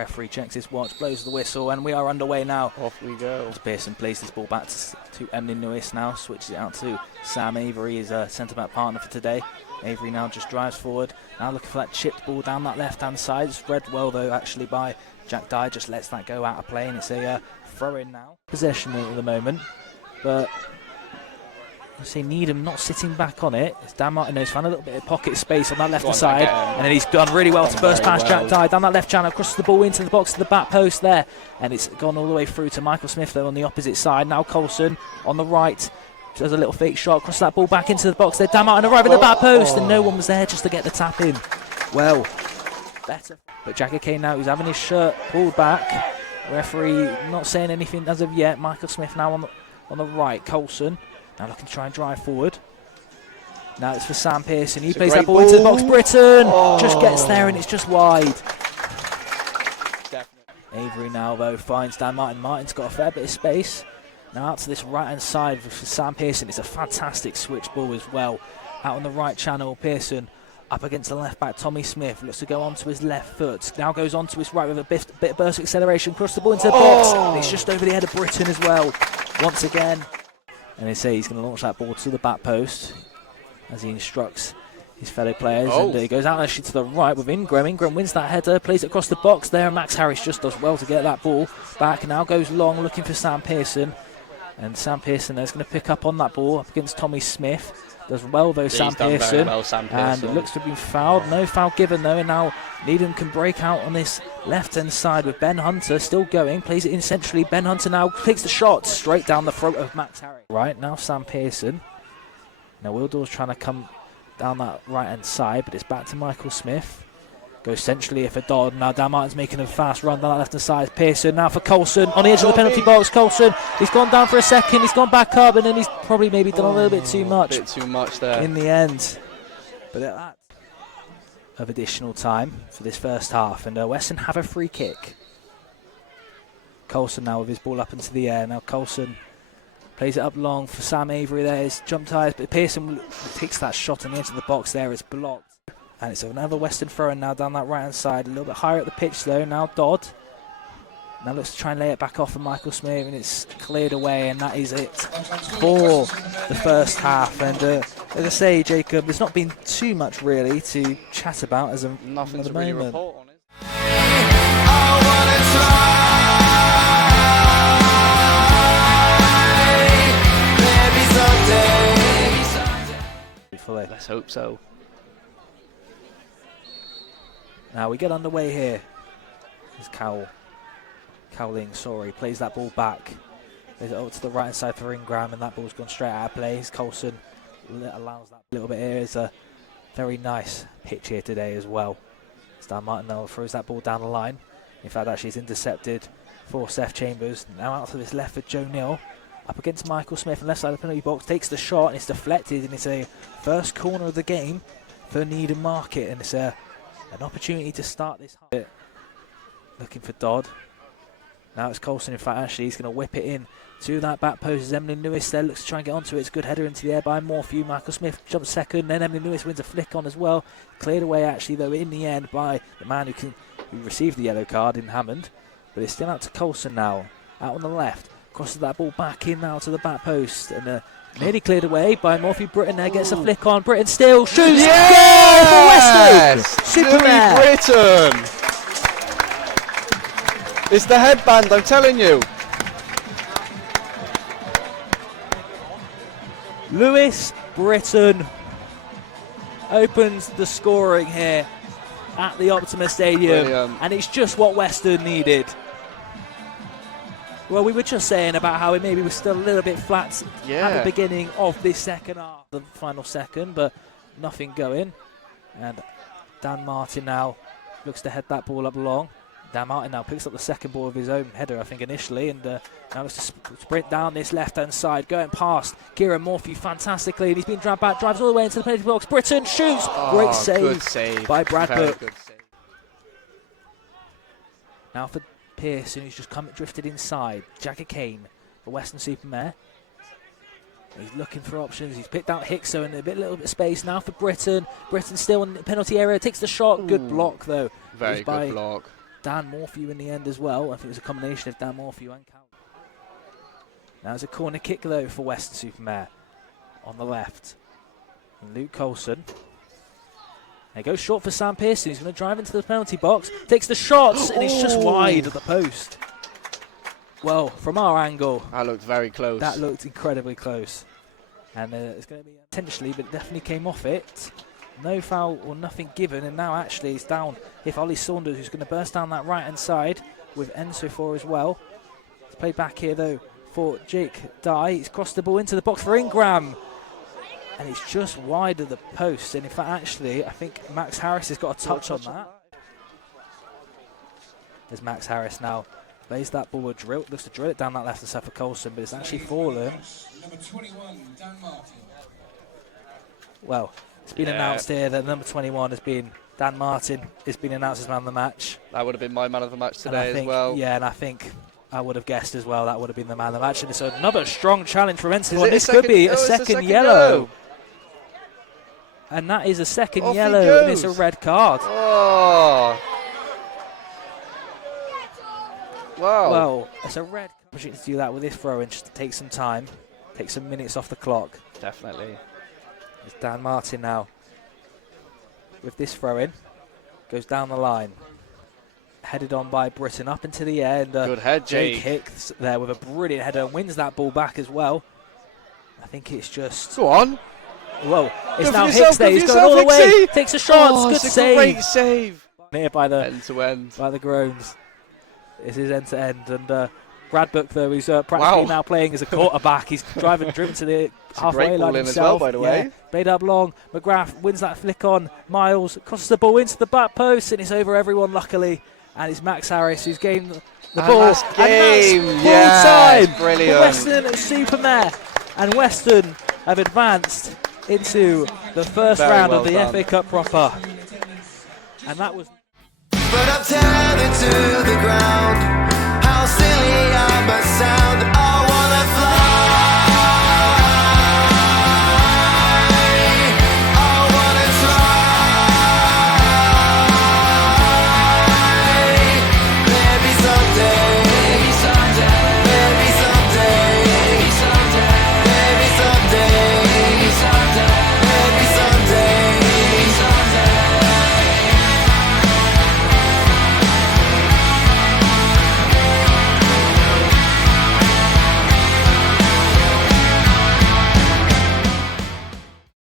referee checks his watch, blows the whistle, and we are underway now. Off we go. As Pearson plays this ball back to Emily Lewis now, switches it out to Sam Avery, his centre-back partner for today. Avery now just drives forward, now looking for that chipped ball down that left-hand side. It's read well, though, actually, by Jack Dye, just lets that go out of play, and it's a throw-in now. Possession at the moment, but you see Needham not sitting back on it. It's Dan Martin has found a little bit of pocket space on that left-hand side, and then he's done really well to burst past Jack Dye down that left channel, crosses the ball into the box to the back post there, and it's gone all the way through to Michael Smith, though, on the opposite side. Now Coulson on the right does a little fake shot, crosses that ball back into the box there. Dan Martin arriving at the back post, and no one was there just to get the tap in. Well, better. But Jackie Kane now, who's having his shirt pulled back. Referee not saying anything as of yet. Michael Smith now on the right. Coulson now looking to try and drive forward. Now it's for Sam Pearson. He plays that ball into the box. Britton just gets there, and it's just wide. Avery now, though, finds Dan Martin. Martin's got a fair bit of space. Now out to this right-hand side for Sam Pearson. It's a fantastic switch ball as well. Out on the right channel, Pearson up against the left-back, Tommy Smith. Looks to go onto his left foot. Now goes onto his right with a bit of burst acceleration. Cross the ball into the box. And it's just over the head of Britton as well, once again. And they say he's going to launch that ball to the back post as he instructs his fellow players. And he goes out actually to the right with Ingram. Ingram wins that header, plays it across the box there. And Max Harris just does well to get that ball back. Now goes long, looking for Sam Pearson. And Sam Pearson is going to pick up on that ball up against Tommy Smith. Does well, though, Sam Pearson. And it looks to have been fouled. No foul given, though. And now Needham can break out on this left-hand side with Ben Hunter still going. Plays it in centrally. Ben Hunter now picks the shot straight down the throat of Max Harris. Right, now Sam Pearson. Now Wildor's trying to come down that right-hand side, but it's back to Michael Smith. Goes centrally for Dodd. Now Dan Martin's making a fast run down that left-hand side. Pearson now for Coulson on the edge of the penalty box. Coulson, he's gone down for a second. He's gone back up, and then he's probably maybe done a little bit too much. A bit too much there in the end. But at that of additional time for this first half, and Weston have a free kick. Coulson now with his ball up into the air. Now Coulson plays it up long for Sam Avery there. His jump ties, but Pearson takes that shot on the edge of the box there. It's blocked. And it's another Weston throw-in now down that right-hand side. A little bit higher up the pitch, though. Now Dodd. Now looks to try and lay it back off for Michael Smith, and it's cleared away, and that is it for the first half. And as I say, Jacob, there's not been too much, really, to chat about as of nothing to really report on it. Let's hope so. Now we get underway here. There's Cowling, plays that ball back. Plays it over to the right hand side for Ingram, and that ball's gone straight out of play. Coulson allows that a little bit here. It's a very nice pitch here today as well. Dan Martin now throws that ball down the line. In fact, actually, it's intercepted for Seth Chambers. Now out to this left for Joe Neal. Up against Michael Smith, and left side of the penalty box. Takes the shot, and it's deflected, and it's a first corner of the game for Needham Market, and it's an opportunity to start this. Looking for Dodd. Now it's Coulson. In fact, actually, he's going to whip it in to that back post. As Emily Lewis there looks to try and get onto it. It's a good header into the air by Morphew. Michael Smith jumps second. Then Emily Lewis wins a flick on as well. Cleared away, actually, though, in the end by the man who received the yellow card in Hammond. But it's still out to Coulson now. Out on the left. Crosses that ball back in now to the back post. And nearly cleared away by Louis Britton there. Gets a flick on. Britton still shoots. Yes! Weston-super-Mare. Louis Britton. It's the headband, I'm telling you. Louis Britton opens the scoring here at the Optima Stadium. Brilliant. And it's just what Weston needed. Well, we were just saying about how it maybe was still a little bit flat at the beginning of this second half, the final second, but nothing going. And Dan Martin now looks to head that ball up long. Dan Martin now picks up the second ball of his own header, I think, initially, and now looks to sprint down this left-hand side, going past Kieran Morphew fantastically, and he's been dragged back, drives all the way into the penalty box. Britton shoots! Great save by Bradford. Now for Pearson, who's just drifted inside. Jagger Kane for Weston-super-Mare. He's looking for options. He's picked out Hickso and a little bit of space now for Britton. Britton still in the penalty area, takes the shot. Good block though. Very good block. Dan Morphew in the end as well. I think it was a combination of Dan Morphew and Cal. Now it's a corner kick though for Weston-super-Mare on the left. And Luke Coulson. He goes short for Sam Pearson. He's going to drive into the penalty box. Takes the shots, and it's just wide of the post. Well, from our angle, That looked very close. that looked incredibly close. And it's going to be potentially, but it definitely came off it. No foul or nothing given, and now actually it's down if Ollie Saunders, who's going to burst down that right-hand side with Enzo for as well. It's played back here though for Jake Dye. He's crossed the ball into the box for Ingram. And it's just wide of the post. And in fact, actually, I think Max Harris has got a touch on that. There's Max Harris now. Plays that ball, looks to drill it down that left side for Coulson, but it's actually fallen. Number 21, Dan Martin. Well, it's been announced here that number 21 has been Dan Martin. Has been announced as man of the match. That would have been my man of the match today as well. Yeah, and I think I would have guessed as well that would have been the man of the match. And it's another strong challenge for Enzo. This could be a second yellow. And that is a second yellow, and it's a red card. Oh. Wow. Well, it's a red card. To do that with this throw-in, just to take some time, take some minutes off the clock. Definitely. It's Dan Martin now. With this throw-in, goes down the line. Headed on by Britton up into the air. And, good head, Jake Hicks there with a brilliant header and wins that ball back as well. I think it's just... Go on. Whoa, it's now Hicks there. He's going all the way. Takes a shot. Good save. Great save. Here by the end-to-end. By the groans. This is end-to-end. And Bradbuck, though, who's practically now playing as a quarterback. He's driven to the halfway line himself. As well, by the way. Played up long. McGrath wins that flick on. Miles crosses the ball into the back post, and it's over everyone, luckily. And it's Max Harris who's gained the ball. That's game. And that's time brilliant. for Weston-super-Mare. And Weston have advanced into the first round of the FA Cup proper. And that was... But I'm tethered to the ground. How silly I must sound.